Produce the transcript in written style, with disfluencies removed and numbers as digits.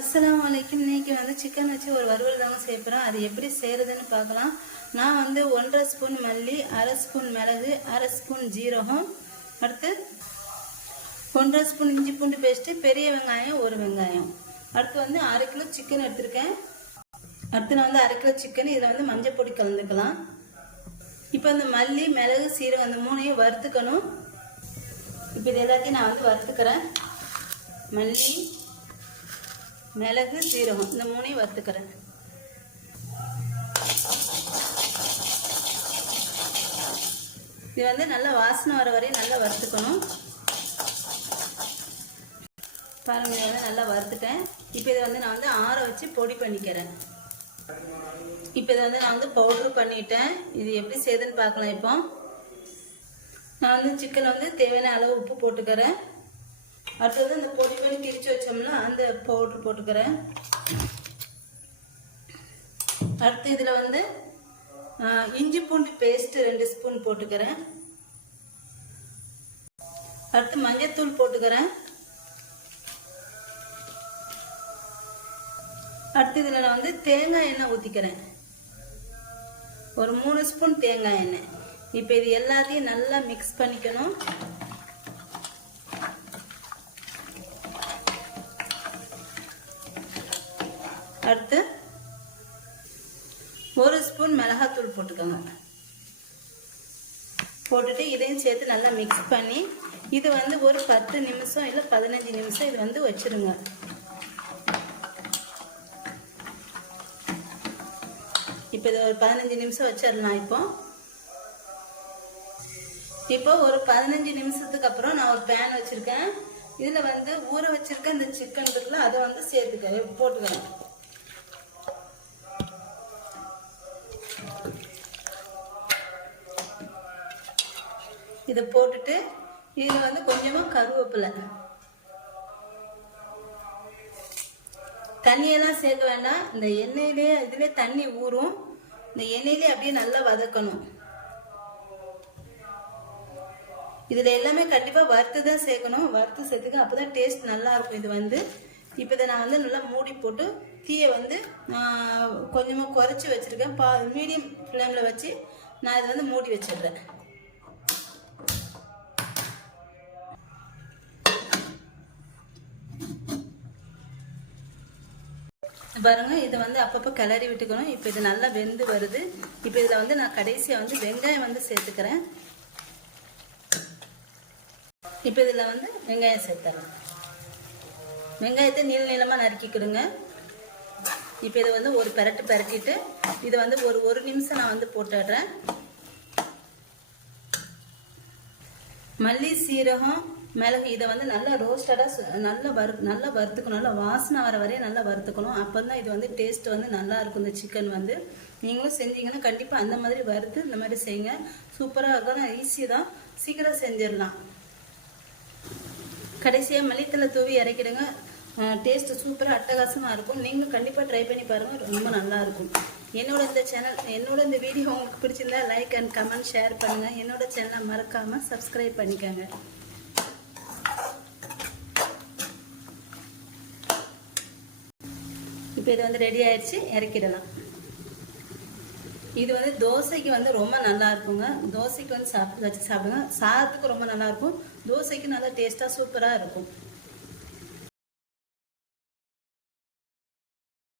அஸ்ஸலாமு அலைக்கும். இன்னைக்கு வந்து சிக்கன் வச்சு ஒரு வறுவல் தாங்க செய்ய போகிறோம். அது எப்படி செய்கிறதுன்னு பார்க்கலாம். நான் வந்து 1.5 ஸ்பூன் மல்லி, 1/2 ஸ்பூன் மிளகு, 1/2 ஸ்பூன் ஜீரகம், அடுத்து 1.5 ஸ்பூன் இஞ்சி பூண்டு பேஸ்ட்டு, பெரிய வெங்காயம் 1 வெங்காயம், அடுத்து வந்து 1/2 கிலோ சிக்கன் எடுத்திருக்கேன். அடுத்து நான் வந்து 1/2 கிலோ சிக்கன், இதில் வந்து மஞ்சள் பொடி கலந்துக்கலாம். இப்போ இந்த மல்லி, மிளகு, சீரகம் அந்த 3ஐயும் வறுத்துக்கணும். இப்போ இது எல்லாத்தையும் நான் வந்து வறுத்துக்கிறேன். மல்லி, மிளகு, சீரகம் இந்த 3ஐயும் வறுத்துக்கிறேன். இது வந்து நல்லா வாசனை வர வரையும் நல்லா வறுத்துக்கணும். பாருங்க, இதை வந்து நல்லா வறுத்துட்டேன். இப்போ இதை வந்து நான் வந்து ஆற வச்சு பொடி பண்ணிக்கிறேன். இப்போ இதை வந்து நான் வந்து பவுடர் பண்ணிட்டேன். இது எப்படி செய்யுதுன்னு பார்க்கலாம். இப்போ நான் வந்து சிக்கனில் வந்து தேவையான அளவு உப்பு போட்டுக்கிறேன். அடுத்தது இந்த பொடி பண்ணி திரிச்சு வச்சோம்னா அந்த பவுடர் போட்டுக்கிறேன். அடுத்து இதில் வந்து இஞ்சி பூண்டு பேஸ்ட் 2 ஸ்பூன் போட்டுக்கிறேன். அடுத்து மஞ்சத்தூள் போட்டுக்கிறேன். அடுத்து இதில் நான் வந்து தேங்காய் எண்ணெய் ஊற்றிக்கிறேன். ஒரு 3 ஸ்பூன் தேங்காய் எண்ணெய். இப்போ இது எல்லாத்தையும் நல்லா மிக்ஸ் பண்ணிக்கணும். அடுத்து 1 ஸ்பூன் மிளகாத்தூள் போட்டுக்கோங்க. போட்டுட்டு இதையும் சேர்த்து நல்லா மிக்ஸ் பண்ணி இது வந்து ஒரு 10 நிமிஷம் இல்லை 15 நிமிஷம் இது வந்து வச்சிருங்க. இப்போ இது ஒரு 15 நிமிஷம் வச்சிடலாம். இப்போ ஒரு 15 நிமிஷத்துக்கு அப்புறம் நான் ஒரு பேன் வச்சிருக்கேன். இதில் வந்து ஊற வச்சிருக்க இந்த சிக்கன் இருக்குல்ல, அதை வந்து போட்டுக்கிறேன். இதை போட்டுட்டு இதில் வந்து கொஞ்சமாக கருவேப்பிலை, தண்ணியெல்லாம் சேர்க்க வேண்டாம். இந்த எண்ணெயிலே இதுவே தண்ணி ஊறும். இந்த எண்ணெயிலே அப்படியே நல்லா வதக்கணும். இதில் எல்லாமே கண்டிப்பாக வறுத்து தான் சேர்க்கணும். வறுத்து சேர்த்துக்க, அப்போ தான் டேஸ்ட் நல்லா இருக்கும். இது வந்து இப்போ இதை நான் வந்து நல்லா மூடி போட்டு தீயை வந்து கொஞ்சமாக குறைச்சி வச்சுருக்கேன். மீடியம் ஃப்ளேமில் வச்சு நான் இதை வந்து மூடி வச்சிடுறேன். பாருங்க, இதை வந்து அப்பப்போ கிளறி விட்டுக்கணும். இப்போ இது நல்லா வெந்து வருது. இப்போ இதில் வந்து நான் கடைசியாக வந்து வெங்காயம் வந்து சேர்த்துக்கிறேன். இப்போ இதில் வந்து வெங்காயம் சேர்த்துறேன். வெங்காயத்தை நீளமாக நறுக்கிக்கிடுங்க. இப்போ இதை வந்து ஒரு பிரட்டிட்டு இதை வந்து ஒரு நிமிஷம் நான் வந்து போட்டுடுறேன். மல்லி, சீரகம், மிளகு இதை வந்து நல்லா ரோஸ்டடாக நல்லா வறுத்துக்கணும். நல்லா வாசனை வர வரையும் நல்லா வறுத்துக்கணும். அப்போ தான் இது வந்து டேஸ்ட் வந்து நல்லா இருக்கும். இந்த சிக்கன் வந்து நீங்களும் செஞ்சீங்கன்னா கண்டிப்பாக அந்த மாதிரி வறுத்து இந்த மாதிரி செய்யுங்க. சூப்பராக இருக்கும். ஈஸி தான், சீக்கிரம் செஞ்சிடலாம். கடைசியாக மல்லித்தலை தூவி இறக்கிடுங்க. டேஸ்ட் சூப்பராக அட்டகாசமாக இருக்கும். நீங்கள் கண்டிப்பாக ட்ரை பண்ணி பாருங்கள், ரொம்ப நல்லா இருக்கும். என்னோட இந்த வீடியோ உங்களுக்கு பிடிச்சிருந்தா லைக் அண்ட் கமெண்ட் ஷேர் பண்ணுங்கள். என்னோட சேனலை மறக்காமல் சப்ஸ்கிரைப் பண்ணிக்கோங்க. இப்போ இது வந்து ரெடி ஆயிடுச்சு, இறக்கிடலாம். இது வந்து தோசைக்கு வந்து ரொம்ப நல்லா இருக்குங்க. தோசைக்கு வந்து வச்சு சாப்பிடுங்க. சாதத்துக்கு ரொம்ப நல்லா இருக்கும். தோசைக்கு நல்லா டேஸ்ட்டாக சூப்பராக இருக்கும்.